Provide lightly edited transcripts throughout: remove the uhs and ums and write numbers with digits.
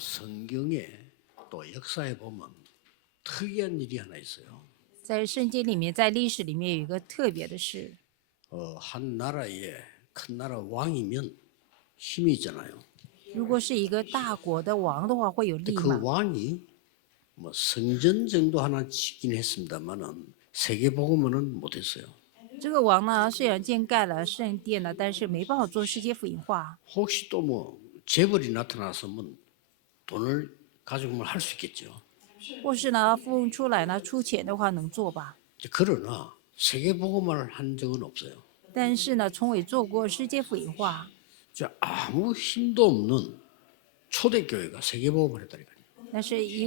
성경에 또 역사에 보면 특이한 일이 하나 있어요. 在圣经里面，在历史里面有一个特别的事， 한 나라의 큰 나라 왕이면 힘이 있잖아요. 如果是一个大国的王的话，会有 근데 力 그 嘛？ 왕이 뭐 성전 정도 하나 짓긴 했습니다만은 세계 복음은 못했어요. 这个王呢，虽然建盖了圣殿呢，但是没办法做世界福音化。 혹시 또 뭐 재벌이 나타나서면 돈을 가지고만 할 수 있겠죠. 或是呢，富翁出来呢，出钱的话能做吧？ 그러나 세계 복음을 한 적은 없어요. 但是呢，从未做过世界福音化。 아무 힘도 없는 초대교회가 세계 복음을 했다니까요. 但是以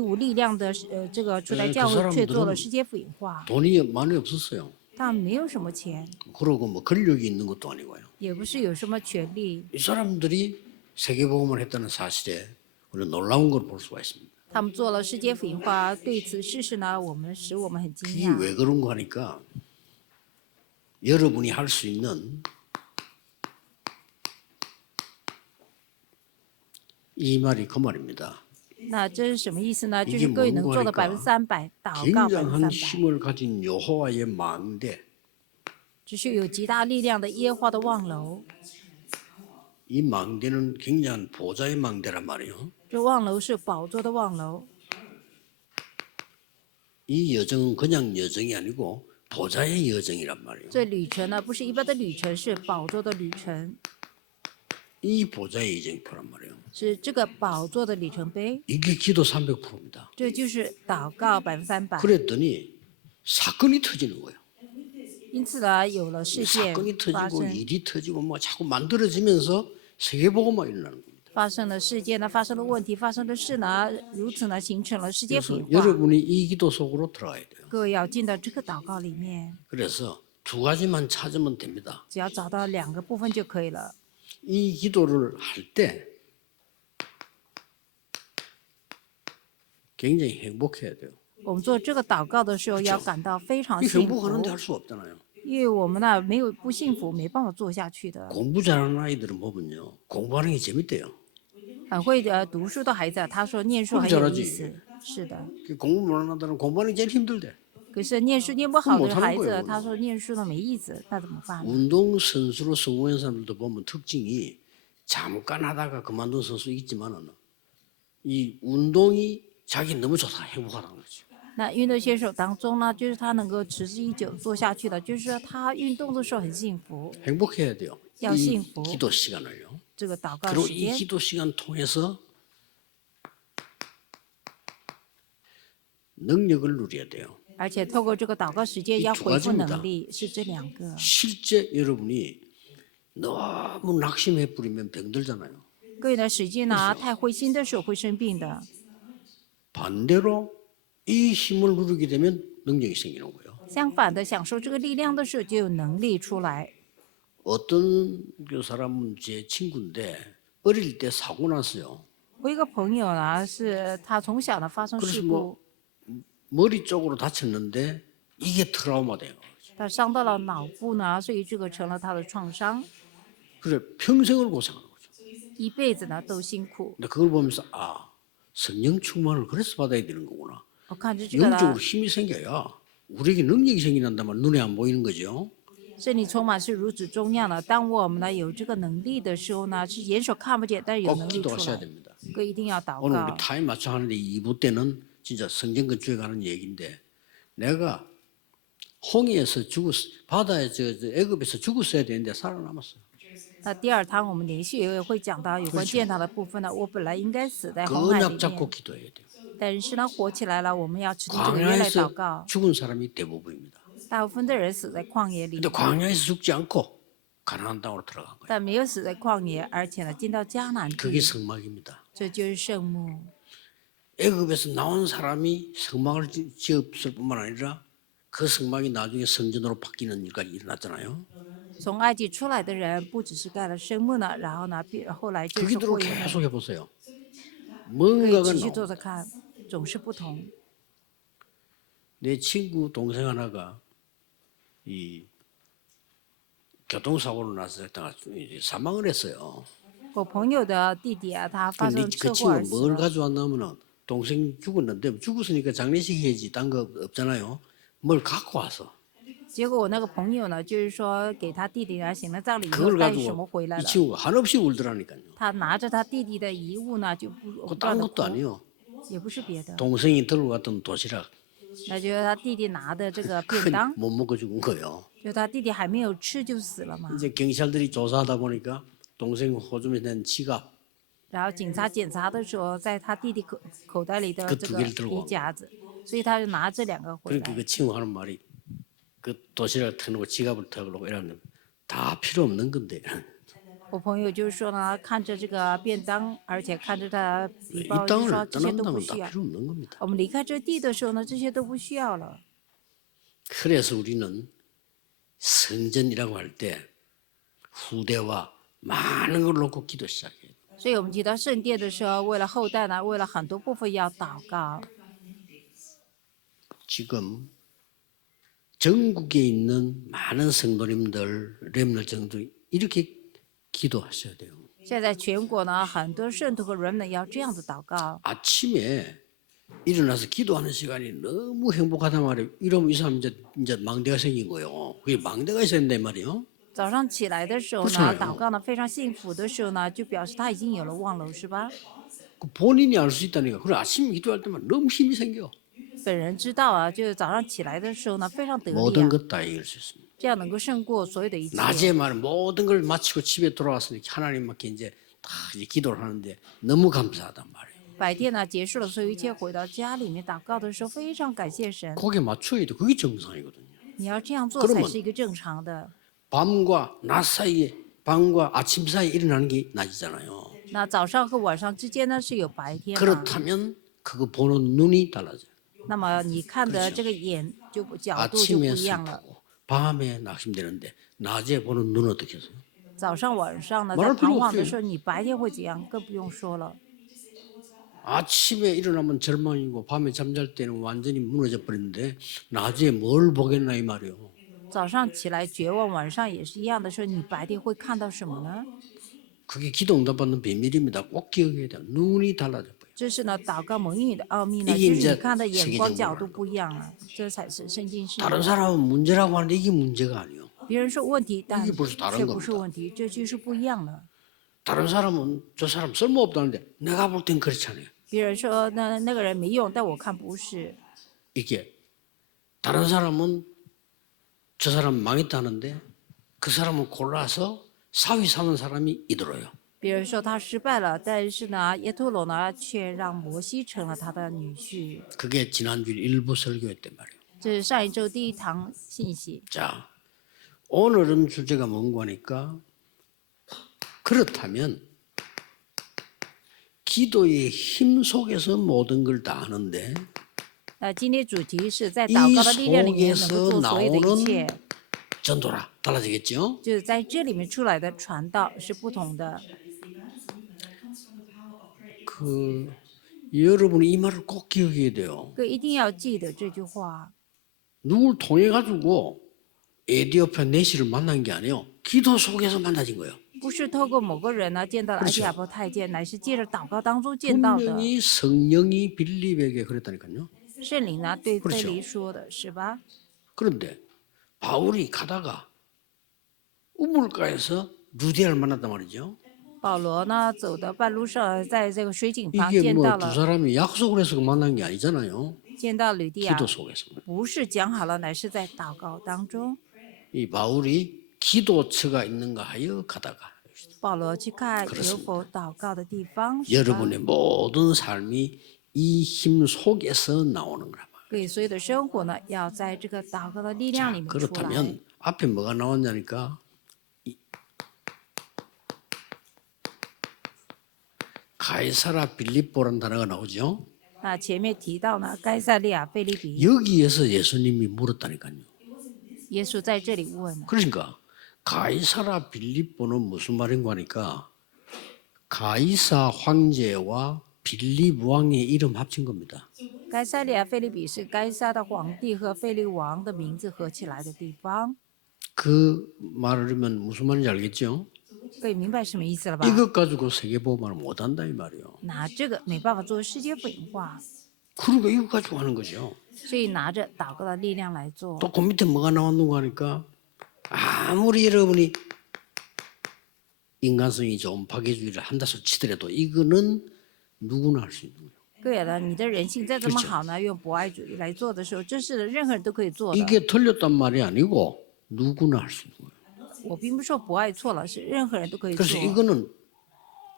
无力量的这个初代教会却做了世界福音化， 돈이 많이 없었어요. 他没有什么钱， 그러고 뭐 권력이 있는 것도 아니고요. 也不是有什么权利， 이 사람들이 세계 복음을 했다는 사실에 우리는 놀라운 걸 볼 수가 있습니다. 他们做了世界福音化。对此事实呢，使我们很惊 이게 讶。 왜 그런가 하니까 여러분이 할 수 있는 이 말이 그 말입니다. 那这是什么意思呢？就 이게 是各位能 뭔가 做的하니까 300%，祷告 굉장한 300%， 힘을 가진 여호와의 망대, 只是有极大力量的耶和华的望楼。 이 망대는 굉장한 보좌의 망대란 말이에요. 这望楼是宝座的望楼， 이 여정은 그냥 여정이 아니고 보좌의 여정이란 말이에요. 这旅程呢不是一般的旅程，是宝座的旅程， 이 보좌의 여정표란 말이에요. 是这个宝座的里程碑。 이게 기도 300%입니다. 这就是祷告300%。 그랬더니 사건이 터지는 거예요. 因此呢，有了事件 사건이 发 터지고 生， 일이 터지고 뭐 자꾸 만들어지면서 세계보고만 일어나는 겁니다. 发生了事件呢，发生了问题，发生的事呢，如此呢，形成了世界福 그래서 音化。 여러분이 이 기도 속으로 들어가야 돼요. 各位要进到这个祷告里面， 그래서 두 가지만 찾으면 됩니다. 只要找到2个部分就可以了。 이 기도를 할 때 굉장히 행복해야 돼요. 我们做这个祷告的时候，要感到非常 이 幸 행복하는데 福， 할 수 없잖아요. 因为我们呢没有不幸福，没办法做下去的。 공부 잘하는 아이들은 보면요. 공부하는 게 재밌대요. 很会读书的孩子，他说念书很有意思，是的。 공부 못하는 아들은 공부하는 게 제일 힘들대. 可是念书念不好的孩 그럼 子， 못하는 거예요 他说念书都没意思，那怎么办？ 운동선수로 성공한 사람들도 보면 특징이 잠깐 하다가 그만둔 선수 있지만은 이 운동이 자기 너무 좋다 행복하다는 거죠. 那运动选手当中呢，就是他能够持之以久做下去的，就是说他运动的时候很幸福。 행복해야 돼요. 야, 이幸福. 기도 시간을요. 这个祷告 그리고 时 이 间， 기도 시간 통해서 능력을 누려야 돼요. 而且透过这个祷告时间要 이 恢复 가지입니다 能力，是这2个。 실제 여러분이 너무 낙심해 뿌리면 병들잖아요. 各位呢，实际呢太灰心的时候会生病的。 반대로 이 힘을 누리게 되면 능력이 생기는 거예요. 相反的，享受这个力量的时候，就有能力出来。 어떤 그 사람은 제 친구인데 어릴 때 사고 났어요. 我有一个朋友呢，是他从小呢发生 그래서 事 뭐 故， 머리 쪽으로 다쳤는데 이게 트라우마 돼요. 他伤到了脑部呢，所以这个成了他的创伤， 그래 평생을 고생하는 거죠. 一辈子呢都辛苦。 근데 그걸 보면서 성령 충만을 그래서 받아야 되는 거구나. 我看着这个呢， 영적으로 힘이 생겨야 우리에게 능력이 생긴다면 눈에 안 보이는 거죠. 圣灵充满是如此重要的。当我们呢有这个能力的时候呢，是眼手看不见，但是有 꼭 能力出 기도하셔야 来。 됩니다. 各位一定要祷 오늘 告 우리 。 타임 맞춰 하는데 2부 때는 진짜 성경 근처에 가는 얘기인데 내가 홍해에서 바다에 애굽에서 죽었어야 되는데 살아남았어요. 那第2堂我们连续也会讲到有关践踏的部分呢。我本来应该死在红海里 언약 잡고 面， 기도해야 돼요. 但是呢活起来了，我们要持定这个约来祷 광야에서 告。 죽은 사람이 대부분입니다. 大部分的人死在旷野里 근데 ， 광야에서 죽지 않고 가나안 땅으로 들어간 거예요. 但没有死在旷野，而且呢进到迦南 그게 地， 성막입니다. 这就是圣幕。 애굽에서 나온 사람이 성막을 지었을 뿐만 아니라 그 성막이 나중에 성전으로 바뀌는 일까지 일어났잖아요. 从埃及出来的人不只是盖了圣幕呢，然后呢，后来就 그 是 기도를 会幕。 계속 해보세요. 可以 뭔가가 继续 나옵니다. 做着看，总是不同。 내 친구 동생 하나가 이 교통사고로 나서 사망을 했어요. 我朋友的弟弟啊，他发 근데 生 그 车祸 친구가 而死 뭘 了。 가져왔냐면은 동생 죽었는데 죽었으니까 장례식 해야지 딴 거 없잖아요. 뭘 갖고 와서 结果我那个朋友呢，就是说给他弟弟呢行了葬礼以后 그걸 带什 가지고 么回来 이 了？ 친구가 한없이 울더라니까요. 他拿着他弟弟的遗物呢，就不 그 断 딴 的 것도 哭， 아니요. 也不是别的， 동생이 들고 갔던 도시락 那就是他弟弟拿的这个便 큰 当， 못 먹고 죽은 거예요. 就他弟弟还没有吃就死了嘛。 이제 경찰들이 조사하다 보니까 동생 호주머니에 는 지갑 然后警察检查的时候，在他弟弟口袋里的 그 这 두 个 개를 들고 衣 온 夹子，所以他就拿这两个回 그러니까 来。 그 친구 하는 말이 그 도시락을 터놓고 지갑을 터놓고 이러면 다 필요 없는 건데 我朋友就是说呢，看着这个便当，而且看着他的皮 이 包，就说 땅을 这些都不 떠난다면 需 다 要。 필요 없는 겁니다. 我们离开这地的时候呢，这些都不需要了。 그래서 우리는 성전이라고 할 때 후대와 많은 걸 놓고 기도 시작해요. 所以我们提到圣殿的时候，为了后代呢，为了很多部分要祷告。 지금 전국에 있는 많은 성도님들, 렘널 정도 이렇게 기도하셔야 돼요. 现在全国呢，很多圣徒和人们要这样子祷告。 아침에 일어나서 기도하는 시간이 너무 행복하단 말이에요. 이러면 이 사람 이제 망대가 생긴 거예요. 그게 망대가 있어야 된단 말이에요. 早上起来的时候呢， 그렇잖아요 祷告呢非常幸福的时候呢，就表示他已经有了望楼，是吧？ 그 본인이 알 수 있다니까. 그래 아침에 기도할 때만 너무 힘이 생겨. 本人知道啊，就是早上起来的时候呢，非常得力 모든 啊， 것 다 이길 수 있습니다. 这样能够胜过所有的一切。 낮에 말 모든 걸 마치고 집에 돌아왔으니 하나님께 이제 다 이제 기도를 하는데 너무 감사하단 말이에요. 白天呢结束了所有一切，回到家里面祷告的时候，非常感谢神。 거기에 맞춰야 돼. 그게 정상이거든요. 你要这样做 그러면 才是一个正常的。 밤과 낮 사이에 밤과 아침 사이에 일어나는 게 낮이잖아요. 那早上和晚上之间呢是有白天嘛？ 그렇다면 그거 보는 눈이 달라져요. 那么你看的这个眼就角度就不 아침에 一样了。 슬프고 밤에 낙심되는데 낮에 보는 눈 어떻게 해서요? 早上晚上呢， 말할 在 필요 彷徨的 없어요 时候，你白天会怎样？更不用说了。 아침에 일어나면 절망이고 밤에 잠잘 때는 완전히 무너져 버리는데 낮에 뭘 보겠나 이 말이요. 早上起来绝望，晚上也是一样的时候，你白天会看到什么呢？ 그게 기도 응답받는 비밀입니다. 꼭 기억해야 돼요. 눈이 달라져 버려요. 这是呢，祷告蒙应的奥秘呢， 이게 就是 이제 你看的眼光 세계적으로 角度不一样了，这才是圣经是。 다른 사람은 문제라고 하는데 이게 문제가 아니에요. 别人说问题，但 이게 벌써 다른 却不是 겁니다. 问题，这就是不一样了。 다른 사람은 저 사람 쓸모없다는데 내가 볼 땐 그렇잖아요. 别人说那个人没用，但我看不是。 이게 다른 사람은 저 사람 망했다는데 그 사람은 골라서 사위 삼은 사람이 이들어요. 别人说他失败了，但是呢，耶托罗呢却让摩西成了他的女婿。 그게 지난주 일부 설교였단 말이에요. 这是上一周第一堂信息。 자, 오늘은 주제가 뭔가 하니까 그렇다면 기도의 힘 속에서 모든 걸 다 하는데 今天主题是在祷告的力量里面能够做所有的一切， 전도라 달라지겠죠? 就是在这里面出来的传道是不同的。 그 여러분이 이 말을 꼭 기억해야 돼요. 各位一定要记得这句话。 누굴 통해 가지고 에디오피아 내시를 만난 게 아니에요. 기도 속에서 만나진 거예요. 不是透过某个人呢见到了埃及亚伯太监，乃是借着祷告当中见到的。 분명히 성령이 빌립에게 그랬다니까요. 圣灵呢对 그렇죠 腓力说的是吧？ 그런데 바울이 가다가 우물가에서 루디아를 만났단 말이죠. 保罗呢走的半路上，在这个水井旁 이게 见 뭐 到 두 了 사람이 약속을 해서 만난 게 아니잖아요. 见到吕地亚， 기도 속에서. 不是讲好了，乃是在祷告当中。 이 바울이 기도처가 있는가 하여 가다가 保罗去看有 그렇습니다 否祷告的地方，是吧 여러분의 모든 삶이 이 힘 속에서 나오는 거란 말이에요. 各位所有的生活呢，要在这个祷告的力量里面出来。 그렇다면 앞에 뭐가 나왔냐니까 가이사라 빌립보라는 단어가 나오죠. 那前面提到呢，该撒利亚腓立比， 여기에서 예수님이 물었다니까요. 耶稣在这里问， 그러니까 가이사라 빌립보는 무슨 말인가 하니까 가이사 황제와 빌립 왕의 이름 합친 겁니다. 该撒利亚腓立比是该撒的皇帝和腓力王的名字合起来的地方。 그 말을 하면 무슨 말인지 알겠죠? 可以明白什么意思了吧？ 이것 가지고 세계보험을 못한다 이 말이요. 拿这个没办法做世界福音化， 그러니까 이것 가지고 하는 거죠. 所以拿着祷告的力量来做。 또 그 밑에 뭐가 나왔는가 하니까 아무리 여러분이 인간성이 좀 파괴주의를 한다소 치더라도 이거는 누구나 할 수 있는 거예요. 对了，你的人性再怎么好呢，用博爱主义来做的时候，这是任何人都可以做的。 이게 틀렸단 말이 아니고 누구나 할 수 있는 거예요. 我并不是说博爱错了，是任何人都可以做。 그래서 이거는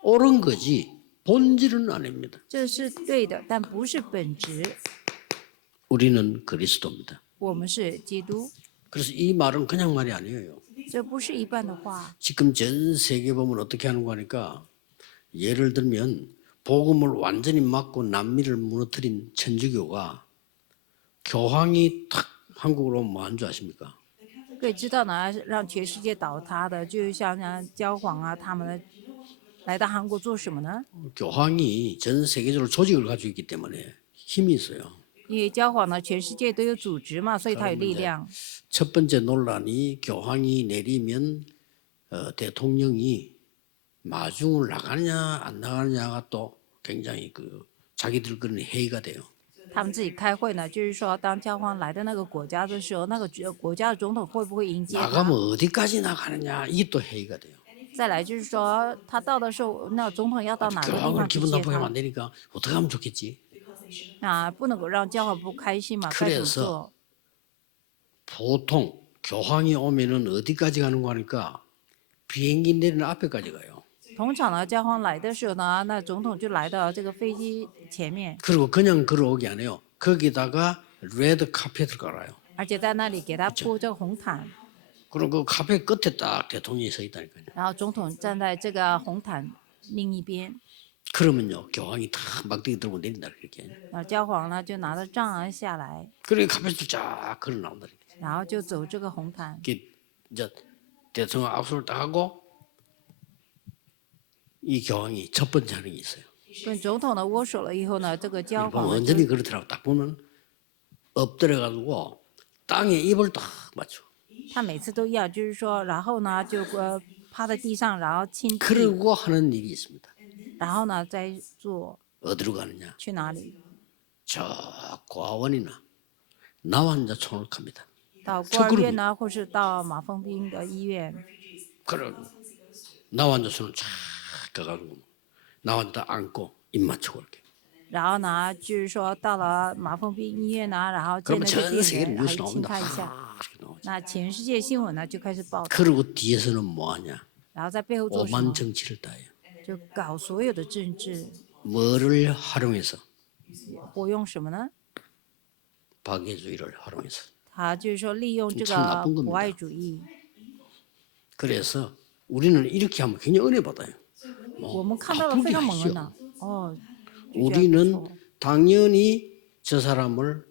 옳은 거지 본질은 아닙니다. 这是对的，但不是本质。 우리는 그리스도입니다. 我们是基督， 그래서 이 말은 그냥 말이 아니에요. 这不是一般的话。 지금 전 세계 보면 어떻게 하는 거 하니까 예를 들면 복음을 완전히 막고 남미를 무너뜨린 천주교가 교황이 탁 한국으로 오면 뭐 한 줄 아십니까? 可以知道呢，让全世界倒塌的，就像教皇啊，他们来到韩国做什么呢？ 교황이 전 세계적으로 조직을 가지고 있기 때문에 힘이 있어요. 因为教皇呢，全世界都有组织嘛，所以他有力量。 첫 번째 논란이 교황이 내리면 대통령이 마중을 나가느냐 안 나가느냐가 또 굉장히 그 자기들 그런 회의가 돼요. 他们自己开会呢，就是说，当教皇来的那个国家的时候，那个国家的总统会不会迎接他？ 나가면 어디까지 나가느냐 이게 또 회의가 돼요. 再来就是说，他到的时候，那总统要到哪个地 교황을 方去 기분 接 나쁘게 하면 他？ 안 되니까 어떻게 하면 좋겠지? 啊，不能够让教皇不开心嘛，该怎么 그래서 做？ 보통 교황이 오면은 어디까지 가는 거 하니까 비행기 내리는 앞에까지 가요. 通常呢，教皇来的时候呢，那总统就来到这个飞机前面， 그리고 그냥 걸어오기 안 해요. 거기다가 레드 카펫을 깔아요. 而且在那里给他铺这个红毯， 그럼 그 카펫 끝에 딱 대통령이 서 있다니까요. 然后总统站在这个红毯另一边， 그러면요 교황이 다 막대기 들고 내린다 그렇게. 然后教皇呢就拿着杖啊下来， 그래 카펫을 쫙 걸어 나온다. 然后就走这个红毯， 이게 이제 대통령 악수를 딱 하고 이 교황이 첫 번째 하는 게 있어요. 跟总统呢握手了以后呢，这个教 보면 皇呢 완전히 그렇더라고. 딱 보면 엎드려가지고 땅에 입을 딱 맞춰. 他每次都一样，就是说，然后呢就趴在地上，然后亲地， 그러고 하는 일이 있습니다. 然后呢再做 어디로 가느냐? 去哪里？ 저 고아원이나 나환자촌을 갑니다. 到孤儿院呢，或是到马蜂兵的医院， 그래 나환자촌을 쫙 가가지고 나환자 안고 입 맞추고 이렇게. 然后呢就是说到了马蜂兵医院呢，然后见 그러면 那个 전 病 세계 人，然后 뉴스 一亲 나옵니다. 他一下， 이렇게 나오죠. 那全世界新闻呢就开始报道， 그리고 뒤에서는 뭐하냐? 然后在背后做什 오만 么？ 정치를 따요. 就搞所有的政治， 뭐를 활용해서? 活用什么呢？ 박애주의를 활용해서. 他就是说利用这 참나쁜 个 겁니다 博爱主义。 그래서 우리는 이렇게 하면 굉장히 은혜 받아요. 我们看到了非常蒙恩的，哦，就觉得不 우리는 错 당연히 저 사람을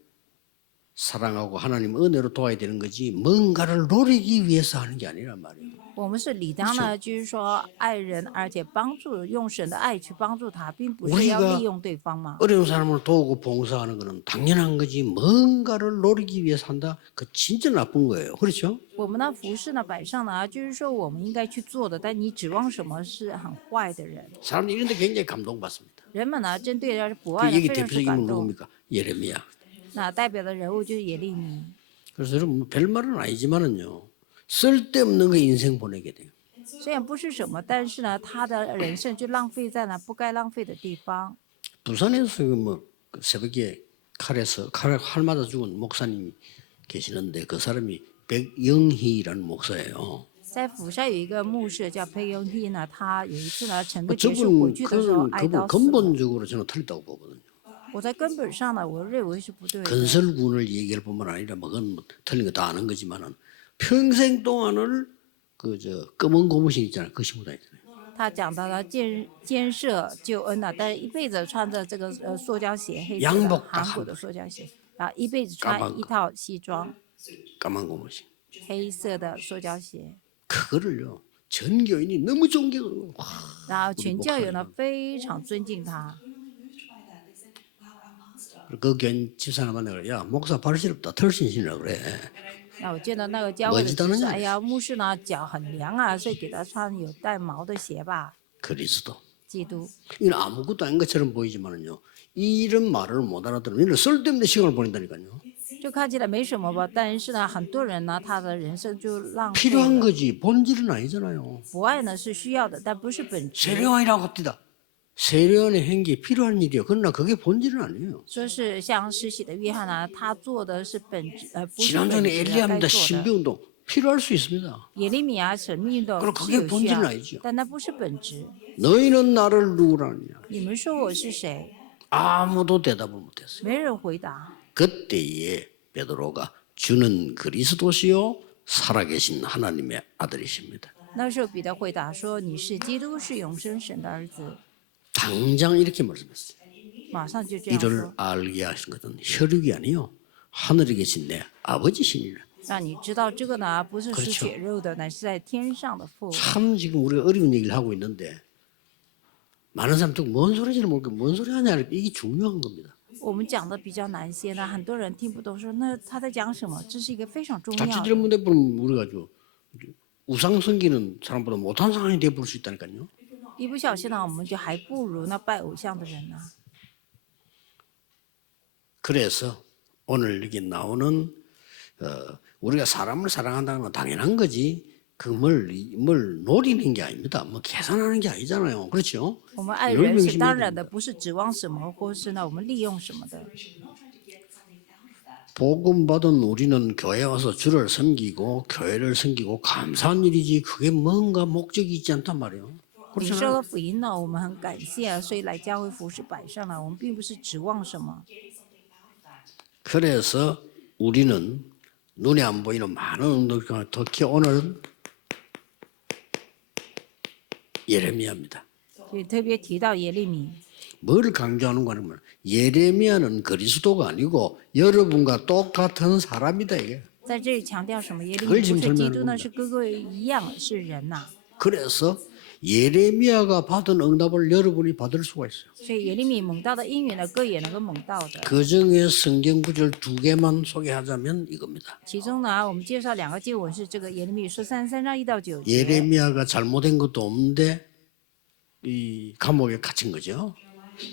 사랑하고 하나님 은혜로 도와야 되는 거지 뭔가를 노리기 위해서 하는 게 아니란 말이에요. 我们是理当呢，就是说爱人，而且帮助用神的爱去帮助他，并不是要 우리가 利用对方嘛。 어려운 사람을 도우고 봉사하는 것은 당연한 거지 뭔가를 노리기 위해서 한다? 그 진짜 나쁜 거예요. 그렇죠? 我们的服饰呢摆上呢，就是说我们应该去做的，但你指望什么是很坏的人。 사람들이 이런 데 굉장히 감동받습니다. 人们呢针对着博 그 爱呢 여기 非常 대표적 受感 인물 动。 누굽니까? 예레미야. 那代表的人物就是耶利米。 그래서 여러분 별 말은 아니지만은요. 쓸데없는 거 인생 보내게 돼요. 虽然不是什么，但是呢，他的人生就浪费在了不该浪费的地方。 부산에서 뭐 새벽에 칼 맞아 죽은 목사님이 계시는데 그 사람이 백영희라는 목사예요. 在釜山有一个牧师叫裴永义呢，他有一次呢，整个结束 저분 回去的时候挨 그분 刀死了。 근본적으로 저는 틀렸다고 보거든요. 我在根本上呢，我认为是不对的。 건설군을 얘기할 뿐만 아니라 뭐 그건 뭐 틀린 거 다 아는 거지만은 평생 동안을 그 저 검은 고무신 있잖아요. 그 신고 다니잖아요. 他讲到了建设救恩呢，但是一辈子穿着这个塑胶鞋，黑色 양복 的 딱 韩国的塑胶鞋，然后一辈子穿一套西装， 까만 고무신. 黑色的塑胶鞋， 그거를요. 전 교인이 너무 존경하고 와, 然后全教友呢非常尊敬他。 그 교인 집사람 만나고 야 목사 발 시렵다 털신신이라 그래. 那我见到那个教会的执 뭐지다느냐 事，哎呀，牧师呢脚很凉啊，所以给他穿有带毛的鞋吧。 그리스도. 基督， 이건 아무것도 아닌 것처럼 보이지만은요. 이런 말을 못 알아들으면 이런 쓸데없는 시간을 보낸다니까요. 就看起来没什么吧，但是呢，很多人呢，他的人生就浪费 필요한 了。 거지 본질은 아니잖아요. 不爱呢是需要的，但不是本质。 세례원이라고 합디다. 세례원의 행기 필요한 일이요. 그러나 그게 본질은 아니에요. 说是像施洗的约翰呢，他做的是本质，不是 지난 本 전에 质该 엘리야입니다. 做的。 신비운동 필요할 수 있습니다. 耶利米亚神秘运动 그럼 是 그게 有需 본질은 要 아니죠. ，但那不是本质。 너희는 나를 누구라느냐? 你们说我是谁？ 아무도 대답을 못했어요. 没人回答。 그때에 베드로가 주는 그리스도시요 살아계신 하나님의 아들이십니다. 那时候彼得回答说：“你是基督，是永生神的儿子。 당장 이렇게 말씀했어요. ”马上就这样 이를 说， 알게 하신 것은 혈육이 아니요 하늘에 계신 내 아버지시니라. 让你知道这个呢，不是 그렇죠 是血肉的，乃是在天上的父。 참 지금 우리가 어려운 얘기를 하고 있는데 많은 사람들 뭔 소리인지를 모르고 뭔 소리 하냐 이게 중요한 겁니다. 我们讲的比较难些呢，很多人听不懂，说那他在讲什么？这是一个非常重要 자칫 的。 잘못해 보면 우리가 우상 섬기는 사람보다 못한 상황이 돼 볼 수 있다니까요. 一不小心呢，我们就还不如那拜偶像的人呢。 그래서 오늘 여기 나오는 우리가 사람을 사랑한다는 건 당연한 거지. 뭘 노리는 게 아닙니다. 뭐 계산하는 게 아니잖아요. 그렇죠? 我们爱 이걸 人是 명심해야 当然 됩니다. 的，不是指望什么，或是呢我们利用什么的。 복음 받은 우리는 교회 와서 주를 섬기고 교회를 섬기고 감사한 일이지 그게 뭔가 목적이 있지 않단 말이에요. 你受 그렇잖아요. 了福音呢，我们很感谢，所以来教会服侍摆上了。我们并不是指望什么。 그래서 우리는 눈에 안 보이는 많은 응답을 특히 오늘은 예레미야입니다. 所以特别提到耶利米， 뭘 강조하는 거냐면 예레미야는 그리스도가 아니고 여러분과 똑같은 사람이다 이게. 在这里强调什么？耶利 그걸 米 지금 不是基 설명하는 督呢， 겁니다. 是跟各位一样是人呐、 그래서 예레미야가 받은 응답을 여러분이 받을 수가 있어요. 所以耶利米蒙到的应允呢，各也能够蒙到的。 그 중에 성경 구절 2개만 소개하자면 이겁니다. 其中呢，我们介绍两个经文是这个耶利米书33章1到9节。 예레미야가 잘못된 것도 없는데 이 감옥에 갇힌 거죠.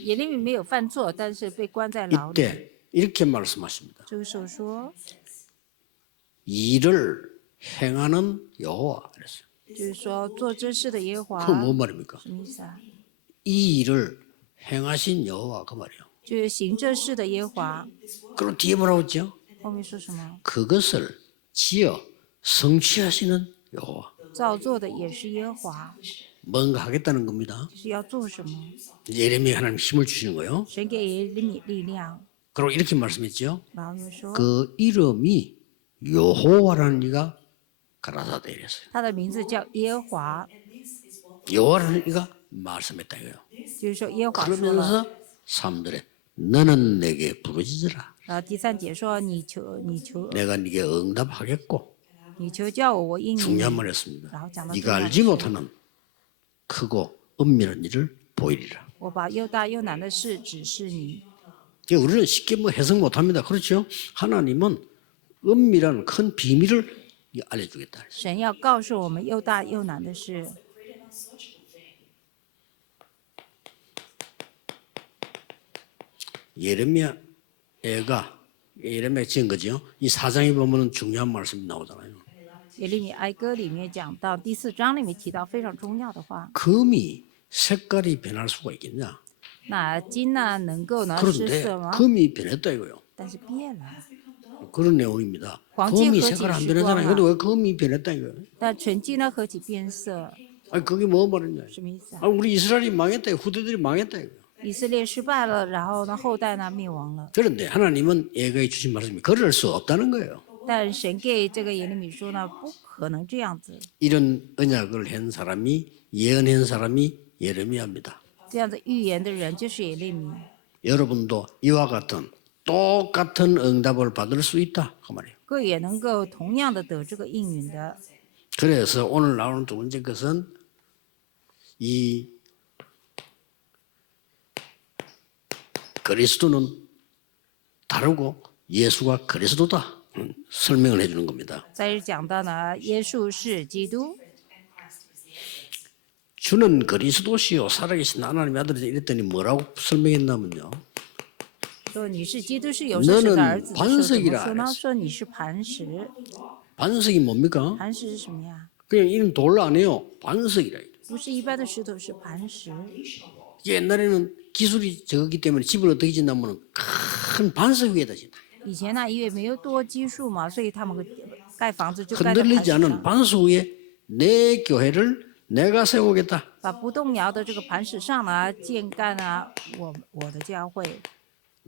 耶利米没有犯错，但是被关在牢里。 이때 이렇게 말씀하십니다. 这个时候说， 일을 행하는 여호와 그랬어요. 就是说做这事的耶和华 그 뭔 말입니까? 什么意思啊？ 이 일을 행하신 여호와 그 말이에요. 就是行这事的耶和华。 그리고 뒤에 뭐라고 했죠? 后面说什么？ 그것을 지어 성취하시는 여호와. 造作的也是耶和华， 뭔가 하겠다는 겁니다. 是要做什么？ 예레미야 하나님 힘을 주시는 거예요. 神给耶利米力量。 그리고 이렇게 말씀했죠. 然后又说， 그 이름이 여호와라는 이가 가라사대 이랬어요. 他的名字叫耶和华， 여호와라는 이가 말씀했다 이거예요. 就是说耶和华说了。 그러면서 3절에 너는 내게 부르짖으라. 然后第3节说，你求 내가 네게 응답하겠고 叫我，我应允 중요한 你。 말이었습니다. 然后讲到 네가 重要的 알지 是 못하는 크고 은밀한 일을 보이리라. 我把又大又难的事指示你。 이게 우리는 쉽게 뭐 해석 못합니다. 그렇죠? 하나님은 은밀한 큰 비밀을 알려주겠다. 神要告诉我们又大又难的事。 예레미야 지은 거죠. 이 4장에 보면 중요한 말씀이 나오잖아요. 耶利米哀歌里面讲到第4章里面提到非常重要的话， 금이 색깔이 변할 수가 있겠냐? 那金呢能够呢失 그런데 色吗？ 금이 변했다 이거요. 但是变了。 그런 내용입니다. 광진 금이 거지, 색깔 안 시구하나. 변하잖아요. 근데 왜 금이 변했다 이거요? 但纯金呢何其变色？ 아니 그게 뭐 말이냐? 什么意思啊？ 아, 우리 이스라엘이 망했다. 후대들이 망했다 이거. 以色列失败了，然后呢后代呢灭亡了。 그런데 하나님은 예거에 주신 말씀이 그럴 수 없다는 거예요. 但神给这个耶利米说呢，不可能这样子。 이런 언약을 한 사람이 예언한 사람이 예레미야입니다. 这样子预言的人就是耶利米。 여러분도 이와 같은 똑같은 응답을 받을 수 있다 그 말이에요. 各也能够同样的得这个应允的。 그래서 오늘 나오는 두 번째 것은 이 그리스도는 다르고 예수가 그리스도다 설명을 해주는 겁니다. 在这讲到呢，耶稣是基督， 주는 그리스도시요 살아계신 하나님의 아들이다 이랬더니 뭐라고 설명했냐면요. 说你是基督是有生神的儿子的时候，怎么 반석이라 说呢？ 그랬어요. 说你是磐石， 반석이 뭡니까? 磐石是什么呀？ 그냥 이런 돌 아니에요. 반석이라. 不是一般的石头，是磐石。 옛날에는 기술이 적었기 때문에 집을 어떻게 짓냐면 큰 반석 위에다 짓다. 以前呢，因为没有多基数嘛，所以他们盖房子就盖在磐 흔들리지 石 않은 上， 반석 위에 내 교회를 내가 세우겠다. 把不动摇的这个磐石上呢建干啊我的教会。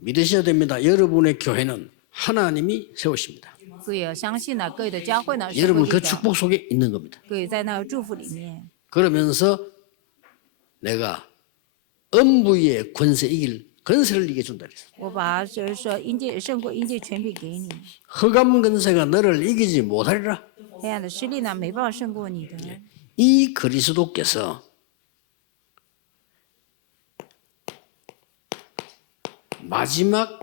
믿으셔야 됩니다. 여러분의 교회는 하나님이 세우십니다. 各位要相信呢，各位的教会呢是 여러분 会 그 立的， 축복 속에 있는 겁니다. 各位在那个祝福里面。 그러면서 내가 음부의 권세 이길 권세를 이겨 준다 그랬어요. 我把就是说阴界胜过阴界权柄给你， 흑암 권세가 너를 이기지 못하리라. 黑暗的势力呢没办法胜过你的。 이 그리스도께서 마지막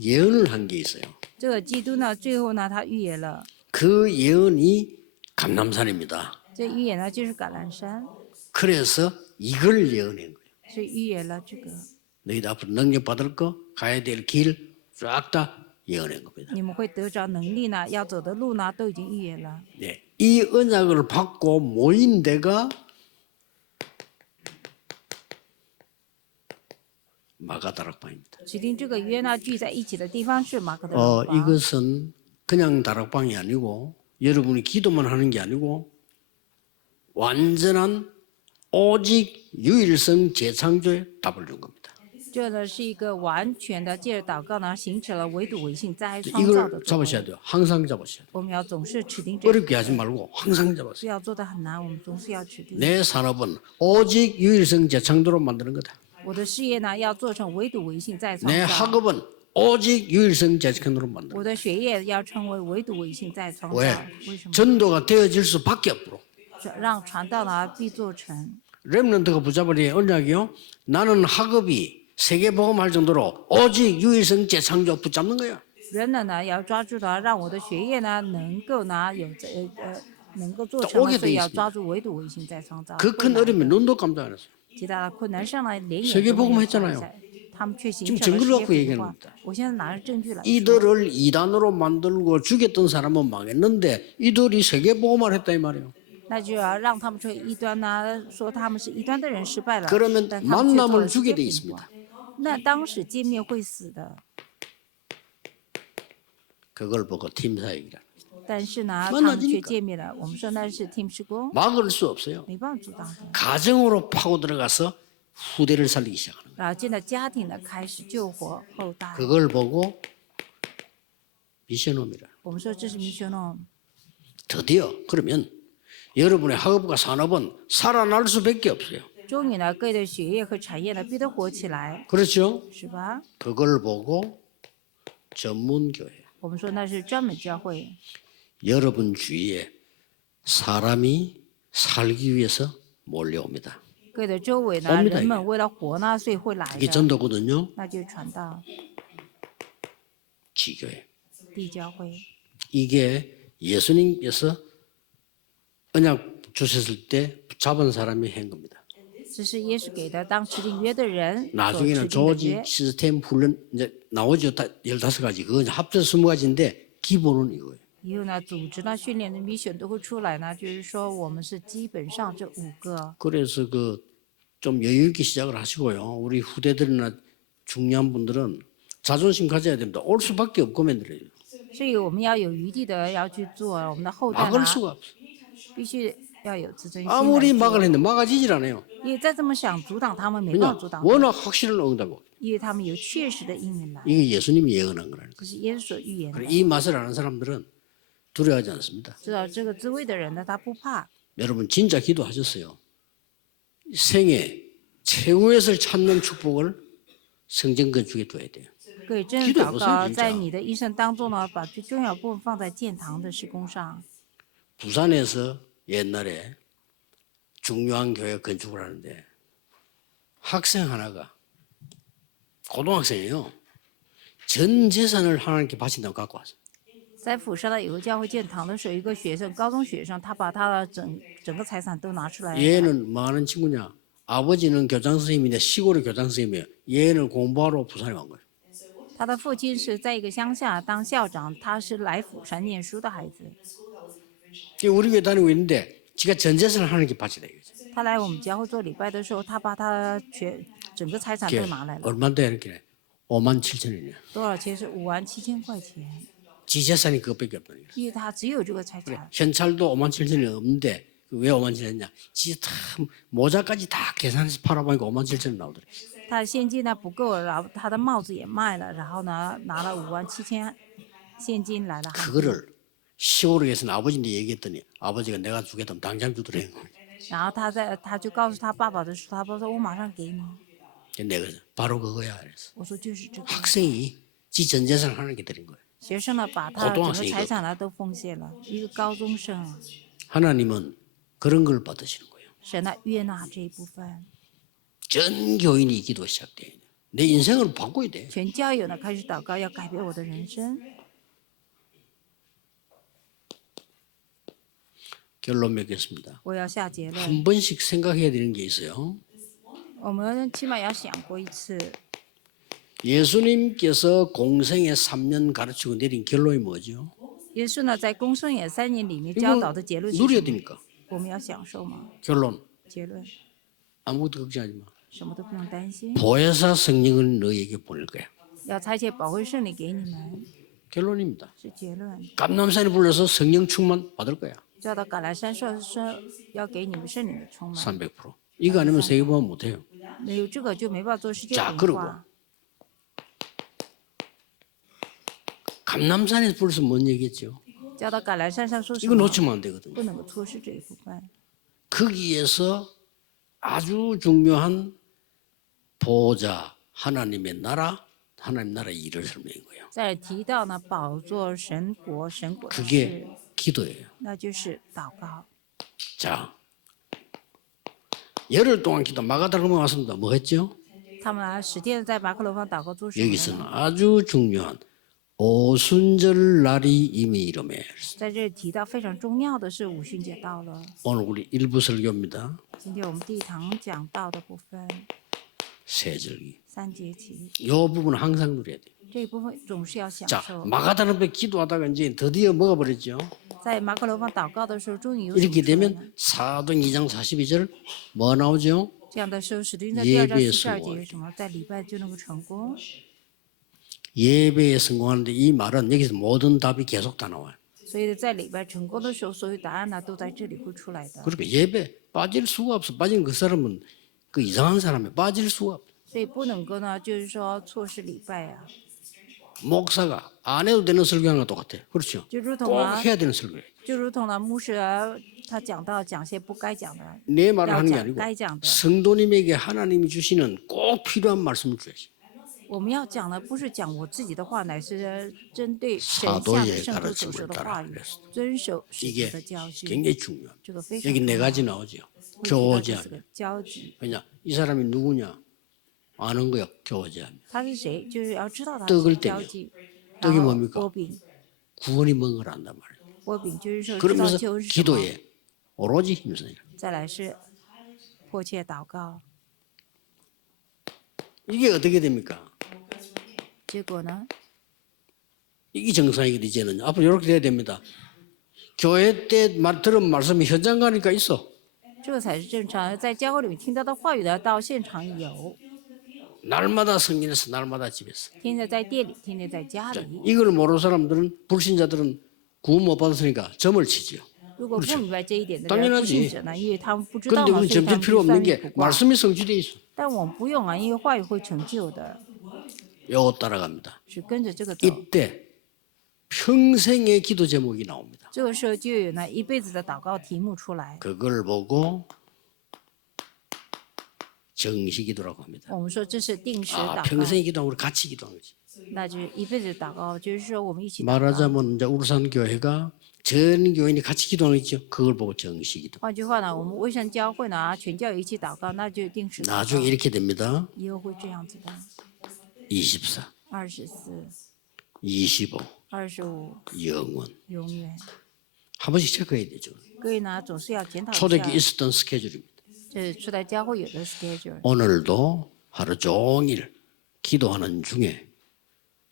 예언을 한 게 있어요. 这个基督呢，最后呢他预言了， 그 예언이 감람산입니다. 这预言呢就是橄榄山， 그래서 이걸 예언한 거예요. 是预言了这个 너희들 앞으로 능력 받을 거, 가야 될 길 쫙 다 예언한 겁니다. 你们会得着能力呢，要走的路呢都已经预言了。 네, 이 언약을 받고 모인 데가 마가다락방입니다. 指定这个约呢聚在一起的地方是马可的楼房。 이것은 그냥 다락방이 아니고 여러분이 기도만 하는 게 아니고 완전한 오직 유일성 재창조에 답을 준 겁니다. 这呢是一个完全的借着祷告呢，形成了唯独唯性再创造 이걸 的作 잡으셔야 为。 돼요. 항상 잡으셔야 돼요. 我们要总是指定这个， 어렵게 하지 말고 항상 不 잡으세요. 要做的很难，我们总是要指定。 내 산업은 오직 유일성 재창조로 만드는 거다. 我的事业呢要做成唯独唯性再创 내 造， 학업은 오직 유일성 재창조로 만드는 我的学业要成为唯独唯性再创造。 왜? 为什么？ 전도가 되어질 수밖에 없도록. 让传道呢必做成。 렘넌트가 붙잡으리 언약이요. 나는 학업이 세계복음할 정도로 오직 유일성 재창조 붙잡는 거야. 人呢要抓住的，让我的学业呢能够呢有能够做成 오게 了，所以 돼 要 있습니다. 抓住唯独唯性再创造。 그 큰 어려움에 눈도 깜짝 안 했어요. 极大的困难上来连眼 세계 都没 복음 有 했잖아요. 放下，他们却形 지금 成了 증거를 世 갖고 界 얘기하는 福化 겁니다. 我现在拿着证据来说， 이들을 이단으로 만들고 죽였던 사람은 망했는데 이들이 세계복음을 했다 이 말이에요. 那就要让他们成为异端呢，说他们是异端的人失败了， 그러면 但他们却做 만남을 了世 주게 界 돼 饼 있습니다. 那当时见面会死的， 그걸 보고 팀사역이라. 但是呢，他 만나지니까 们却见面了。我们说那是 team 施工， 막을 수 없어요. 没办法阻挡的。 가정으로 파고 들어가서 후대를 살리기 시작하는 거예요. 然后见到家庭的开始救活后代， 그걸 보고 미션홈이라. 我们说这是 mission。 드디어 그러면 여러분의 학업과 산업은 살아날 수밖에 없어요. 终于呢，各位的学业和产业呢必都活起来， 그렇죠? 是吧？ 그걸 보고 전문교회. 我们说那是专门教会。 여러분 주위에 사람이 살기 위해서 몰려옵니다. 各位的周围呢， 옵니다 人们为了活呢，所以会来 이게 的， 전도거든요. 那就传道 지교회. 地教会。 이게 예수님께서 언약 주셨을 때 잡은 사람이 한 겁니다. 这是耶稣给的当持定约的人所 나중에는 持定的约 조직, 。 시스템, 훈련 이제 나오죠. 15가지. 그거 이제 합쳐서 20가지인데 기본은 이거예요. 以后呢，组织呢、训练的 mission 都会出来呢，就是说我们是基本上这5个。 그래서 그 좀 여유 있게 시작을 하시고요. 우리 후대들이나 중요한 분들은 자존심 가져야 됩니다. 올 수밖에 없고 만들어요. 所以我们要有余地的要去做，我们的后代呢 막을 수가 없어요. 必须要有自尊心来 아무리 做。 막을 했는데 막아지질 않아요. 因为再这么想阻挡他们，没办 그냥 法阻挡， 워낙 확실한 응답이고. 因为他们有确实的应允来， 이게 예수님이 예언한 거라니까. 这是耶稣所预言的。 그래, 이 맛을 아는 사람들은 두려워하지 않습니다. 知道这个滋味的人呢，他不怕。 여러분 진짜 기도하셨어요. 생애 최고의 것을 찾는 축복을 성전 건축에 둬야 돼요. 各位真的 기도해 祷 보세요 告， 진짜 在你的一生当中呢，把最重要部分放在建堂的施工上。 부산에서 옛날에 중요한 교회 건축을 하는데 학생 하나가 고등학생이에요. 전 재산을 하나님께 바친다고 갖고 왔어요. 在釜山的有个教会建堂的时候，一个学生，高中学生，他把他的整个财产都拿出来了。 얘는 뭐 하는 친구냐? 아버지는 교장 선생님인데 시골의 교장 선생님이에요. 얘는 공부하러 부산에 간 거예요. 他的父亲是在一个乡下当校长，他是来釜山念书的孩子。 우리 교회 다니고 있는데 지가 전 재산을 하는 게 바치다 이거죠. 他来我们教会做礼拜的时候，他把他整个财产都拿来了。 얼마인데 이렇게 57,000원이냐? 多少钱？是57,000块钱， 지 재산이 그것밖에 없다. 因为他只有这个财产。 현찰도 57,000원이 없는데 왜 57,000원이냐? 지 다 모자까지 다 계산해서 팔아보니까 57,000원 나오더래. 他的现金呢不够，然后他的帽子也卖了，然后呢拿了57,000现金来了。 그거를 시골에서는 아버지한테 얘기했더니 아버지가 내가 주겠다면 당장 주더래. 然后他就告诉他爸爸的时候，他爸说我马上给你。 내가 바로 그거야. 그래서 我说就是这个。 학생이 지 전 재산을 하는 게 드린 거예요. 学生呢把他整个财产呢都奉献了，一个高中生啊。 하나님은 그런 걸 받으시는 거예요. 神呢悦纳这一部分， 전 교인이 기도 시작돼야 돼. 내 인생을 바꿔야 돼. 全教友呢开始祷告，要改变我的人生。 결론 맺겠습니다. 我要下结论， 한 번씩 생각해야 되는 게 있어요. 我们起码要想过一次。 예수님께서 공생에 3년 가르치고 내린 결론이 뭐죠? 耶稣呢在公生也3年里面教导的结论是 누려야 什么？ 되니까. 我们要享受吗？ 결론 结论 아무것도 걱정하지 마. 什么都不用担心， 보혜사 성령을 너희에게 보낼 거야. 要差遣保惠圣灵给你们， 결론입니다. 是结论。 감람산에 불러서 성령 충만 받을 거야. 叫到橄榄山说要给你们圣灵的充满， 300%. 이거 아니면 세계보험 못해요. 没有这个就没办法做世界 자 文 그리고 化。 감람산에 불러서 뭔 얘기했죠? 叫到橄榄山上说什 이거 么？ 놓치면 안 되거든요. 不能够错失这一部分。 거기에서 아주 중요한 보호자 하나님의 나라, 하나님 나라의 일을 설명한 거예요. 再提到呢，宝座神国的 그게 事， 기도예요. 那就是祷告。 자, 열흘 동안 기도 마가다락방에 왔습니다. 뭐 했죠? 他们啊10天在马可楼房祷告做什么 여기서는 呢？ 아주 중요한 오순절 날이 이미 이름에 在这里提到非常重要的是五旬节到了。 오늘 우리 일부 설교입니다. 今天我们第一堂讲到的部分， 세절기. 3节期 이 부분은 항상 누려야 돼요. 这一部分总是要享 자, 受。 마가다락방에 기도하다가 이제 드디어 뭐가 버렸죠? 在马可楼房祷告的时候，终于有 이렇게 什么出来呢 되면 사도행 2장 42절 뭐 나오죠? 这样的时候，使徒行传第2章예배의 42 성공 节什么，在礼拜就能够成功。 예배에 성공하는데 이 말은 여기서 모든 답이 계속 다 나와요. 所以在礼拜成功的时候，所有答案呢都在这里会出来的。 그러니까 예배 빠질 수가 없어. 빠진 그 사람은 그 이상한 사람이 빠질 수가 없어. 所以不能够呢，就是说错失礼拜啊， 목사가 안 해도 되는 설교하는 거 똑같아. 그렇죠? 就如同 꼭 啊， 해야 되는 설교. 就如同呢牧师啊他讲些不该讲的， 내 말을 要 하는 게 讲 아니고 该讲的。 성도님에게 하나님이 주시는 꼭 필요한 말씀을 줘야지. 我们要讲的不是讲我自己的话，乃是针对神 사도의 下的圣徒所说 가르침을 的 따라 话语 그랬어. ，遵守使徒 이게 的教训， 굉장히 중요한. 这个非常 여기 重 네 要。 가지 나오죠. 会提到这 교제하며. 四个交集， 왜냐? 이 사람이 누구냐? 아는 거야. 교제하며. 他是谁，就是要知道他 떡을 的交 떼며 际。 떡이 然后 뭡니까? 波饼， 구원이 뭔 걸 안단 말이에요. 波饼就是说知道 그러면서 救是什么。 기도에 오로지 힘써요. 再来是迫切祷告， 이게 어떻게 됩니까? 结果呢？ 이게 정상이거든 이제는. 앞으로 이렇게 돼야 됩니다. 교회 때 들은 말씀이 현장 가니까 있어. 这个才是正常。在教会里面听到的话语呢，到现场有， 날마다 성전에서 날마다 집에서. 天天在店里，天天在家里。 이걸 모르는 사람들은 불신자들은 구원 못 받았으니까 점을 치지요. 如果不明白这一点的 당연하지 人，不信者呢，因为他们不知道 그런데 嘛， 우리 所以他 점칠 们 필요 就 없는 算命 게 卜卦。 말씀이 성취돼 있어. 但我们不用啊，因为话语会成就的， 요거 따라갑니다. 是跟着这个走。 이때 평생의 기도 제목이 나옵니다. 这个时候就有呢一辈子的祷告题目出来。 그걸 보고 정시기도라고 합니다. 我们说这是定时 아, 祷告， 평생 기도하고 우리 같이 기도한 거지. 那就是一辈子祷告，就是说我们一起祷告。 말하자면 이제 울산 교회가 전 교인이 같이 기도하는 거 있죠. 그걸 보고 정시기도. 换句话呢，我们卫生教会呢，全教友一起祷告，那就定时祷 나중에 告， 이렇게 됩니다. 以后会这样子的。 24. 24， 25, 25， 영원. 永远。 한 번씩 체크해야 되죠. 各位呢，总是要检讨一 초대기 下， 있었던 스케줄입니다. 这是初代教会有的 schedule。 오늘도 하루 종일 기도하는 중에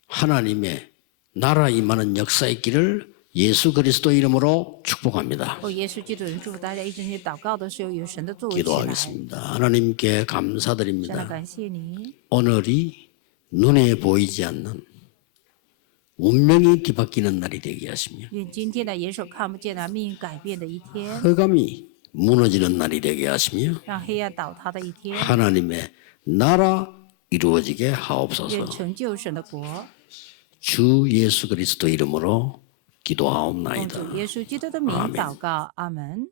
하나님의 나라 임하는 역사 있기를 예수 그리스도 이름으로 축복합니다. 耶稣基督人祝福大家一整天祷告的时候有神的作为起来。 기도하겠습니다. 하나님께 神的 감사드립니다. 感谢你， 오늘이 눈에 보이지 않는 운명이 뒤바뀌는 날이 되게 하시며 愿今天的眼所看不见的命运改变的一天， 흑암이 무너지는 날이 되게 하시며 让黑暗倒塌的一天， 하나님의 나라 이루어지게 愿 하옵소서. 成就神的国。 주 예수 그리스도 이름으로 奉主 기도하옵나이다. 耶稣基督的名祷告，阿门。